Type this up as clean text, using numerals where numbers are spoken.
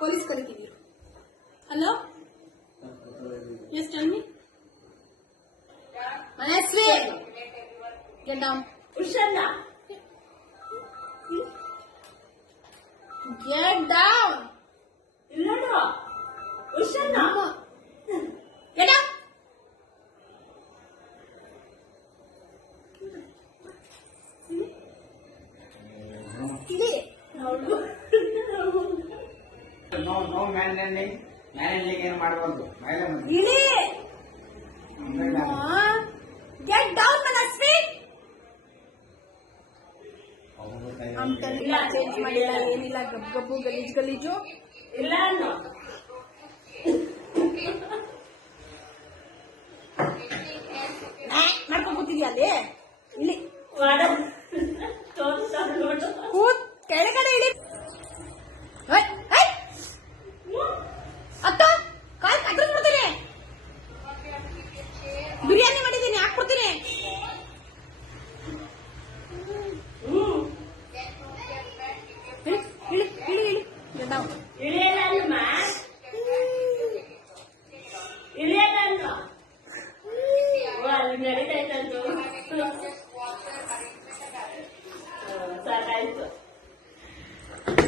Police ಕರಿತೀವಿ. Hello, yes tell me. Manasvi, get down. Ushana, get down. Ilana, Ushana, get down. No manhandling ಏನು ಮಾಡಬಾರ್ದು. Ili. Get down, Manasvi. Change ಮಾಡಿಲ್ಲ, ಏನಿಲ್ಲ, ಗಬ್ಬು ಗಲೀಜು. Ilana, ಮಾಡ್ಕೊಂಡು ಕೂತಿದ್ಯಾ ಅಲ್ಲಿ? ಇಲ್ಲಿ Vada.